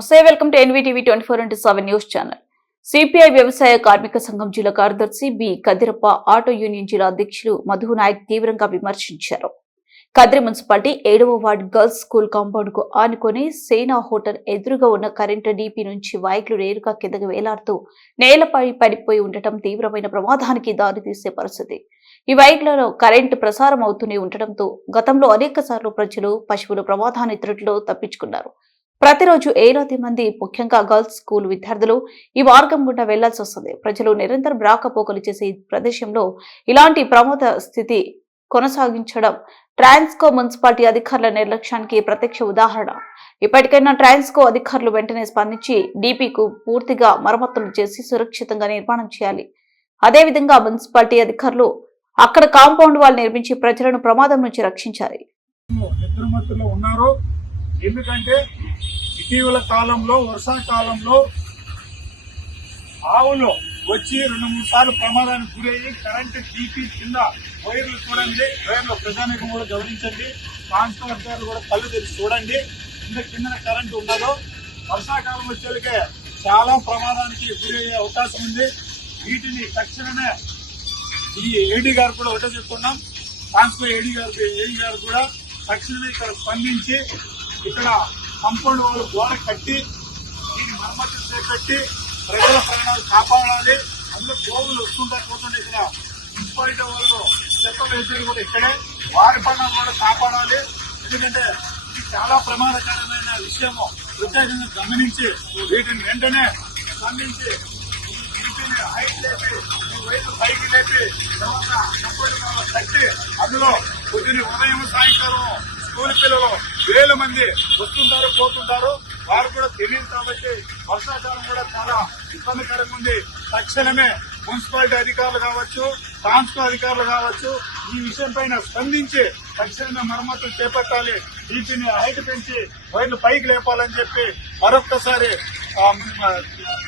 నమస్తే welcome to NVTV twenty four into seven news channel. CPI వ్యవసాయ కార్మిక సంఘం జిల్లా కార్యదర్శి బి. కదిరప్ప ఆటో యూనియన్ జిల్లా అధ్యక్షులు మధు నాయక్ తీవ్రంగా విమర్శించారు. కదిరి మున్సిపాలిటీ ఏడవ వార్డ్ గర్ల్స్ స్కూల్ కాంపౌండ్కు ఆనుకొని సేనా హోటల్ ఎదురుగా ఉన్న కరెంటు డీపీ నుంచి వైర్లు నేరుగా కిందకి వేలాడుతూ నేలపై పడిపోయి ఉండటం తీవ్రమైన ప్రమాదానికి దారితీసే పరిస్థితి. ఈ వైర్లలో కరెంటు ప్రసారం అవుతూనే ఉండటంతో గతంలో అనేక సార్లు ప్రజలు పశువులు ప్రమాదాన్ని త్రుటిలో తప్పించుకున్నారు. ప్రతిరోజు ఏలాది మంది ముఖ్యంగా గర్ల్స్ స్కూల్ విద్యార్థులు ఈ మార్గం గుండా వెళ్ళాల్సి వస్తుంది. ప్రజలు నిరంతరం రాకపోకలు చేసే ఈ ప్రదేశంలో ఇలాంటి ప్రమాద స్థితి కొనసాగించడం ట్రాన్స్కో మున్సిపాలిటీ అధికారుల నిర్లక్ష్యానికి ప్రత్యక్ష ఉదాహరణ. ఇప్పటికైనా ట్రాన్స్కో అధికారులు వెంటనే స్పందించి డీపీకు పూర్తిగా మరమ్మతులు చేసి సురక్షితంగా నిర్మాణం చేయాలి. అదేవిధంగా మున్సిపాలిటీ అధికారులు అక్కడ కాంపౌండ్ వాల్ నిర్మించి ప్రజలను ప్రమాదం నుంచి రక్షించాలి. ఎందుకంటే ఇటీవల కాలంలో వర్షాకాలంలో ఆవులు వచ్చి రెండు మూడు సార్లు ప్రమాదానికి గురయ్యి కరెంటు తీపి కింద వైర్లు చూడండి. వైర్లు ప్రజానికి కూడా గమనించండి. ట్రాన్స్ఫర్ గారు కూడా కళ్ళు తెరిచి చూడండి. కింద కింద కరెంటు ఉండదు వర్షాకాలం వచ్చేందుకే చాలా ప్రమాదానికి గురయ్యే అవకాశం ఉంది. వీటిని తక్షణమే ఈ ఏడీ గారు కూడా ఒకటే చెప్తున్నాం. ట్రాన్స్ఫర్ ఏడీ గారు ఏడీ గారు కూడా తక్షణమే ఇక్కడ స్పందించి ఇక్కడ కంపౌండ్ వాళ్ళు గోడ కట్టి దీన్ని మరమ్మతులు చేపట్టి ప్రజల ప్రాణాలు కాపాడాలి. అందులో గోవులు వస్తుంటా పోతుంటే ఇక్కడ. మున్సిపాలిటీ వాళ్ళు చెత్త వేసేది కూడా ఇక్కడే. వారి ప్రాణాలు కూడా కాపాడాలి. ఎందుకంటే ఇది చాలా ప్రమాదకరమైన విషయము. ప్రత్యేకంగా గమనించి వీటిని వెంటనే స్పందించి వీటిని హైట్ లేపి వైపు పైకి లేపి తర్వాత కట్టి అందులో పొద్దున ఉదయం సాయంకాలం స్కూల్ పిల్లలు వేల మంది వస్తుంటారు పోతుంటారు. వారు కూడా తెలియదు కాబట్టి వర్షాకాలం కూడా చాలా ఇబ్బందికరంగా ఉంది. తక్షణమే మున్సిపాలిటీ అధికారులు కావచ్చు ట్రాన్స్కో అధికారులు కావచ్చు ఈ విషయం పైన స్పందించి తక్షణమే మరమ్మతులు చేపట్టాలి. వీటిని హైట్ పెంచి వైర్లు పైకి లేపాలని చెప్పి మరొక్కసారి ట్రాన్స్ఫర్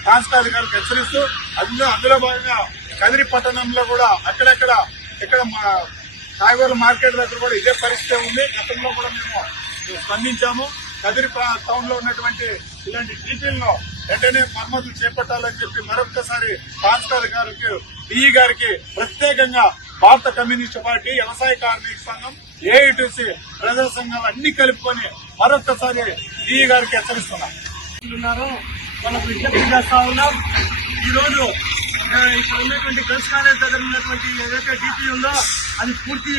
ట్రాన్స్కో అధికారులకు హెచ్చరిస్తూ అందులో అందులో భాగంగా కదిరి పట్టణంలో కూడా అక్కడక్కడ ఇక్కడ మా మార్కెట్ దగ్గర కూడా ఇదే పరిస్థితి ఉంది. గతంలో కూడా మేము స్పందించాము. కదిరి టౌన్లో ఉన్నటువంటి ఇలాంటి డీటెయిల్లో వెంటనే మరమ్మతులు చేపట్టాలని చెప్పి మరొకసారి ట్రాన్స్ఫర్ గారికి డిఈ గారికి ప్రత్యేకంగా భారత కమ్యూనిస్ట్ పార్టీ వ్యవసాయ కార్మిక సంఘం ఏఐటీసీ ప్రజా సంఘాలు అన్ని కలుపుకొని మరొకసారి డిఈ గారికి హెచ్చరిస్తున్నాం. మనకు విజ్ఞప్తి చేస్తా ఉన్నాం. ఈ రోజు ఇక్కడ ఉన్నటువంటి గర్ల్స్ కాలేజ్ దగ్గర ఉన్నటువంటి ఏదైతే డీపీ ఉందో అది పూర్తి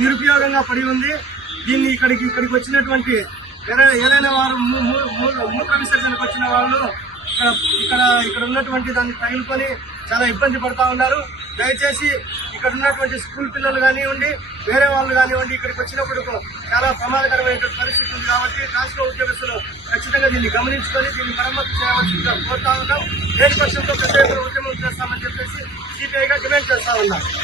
నిరుపయోగంగా పడి ఉంది. దీన్ని ఇక్కడికి ఇక్కడికి వచ్చినటువంటి ఏదైనా వారు మూ- మూత్ర విసర్జనకు వచ్చిన వాళ్ళు ఇక్కడ ఇక్కడ ఉన్నటువంటి దాన్ని తగిలుకొని చాలా ఇబ్బంది పడతా ఉన్నారు. దయచేసి ఇక్కడ ఉన్నటువంటి స్కూల్ పిల్లలు కానివ్వండి వేరే వాళ్ళు కానివ్వండి ఇక్కడికి వచ్చినప్పుడు చాలా ప్రమాదకరమైనటువంటి పరిస్థితి ఉంది కాబట్టి రాష్ట్ర ఉద్యోగస్తులు ఖచ్చితంగా దీన్ని గమనించుకొని దీన్ని మరమ్మతు చేయవలసిందిగా కోరుతా ఉన్నాం. లేని పక్షంలో పెద్ద ఉద్యమం చేస్తామని చెప్పేసి సిపిఐగా డిమాండ్ చేస్తా ఉన్నాం.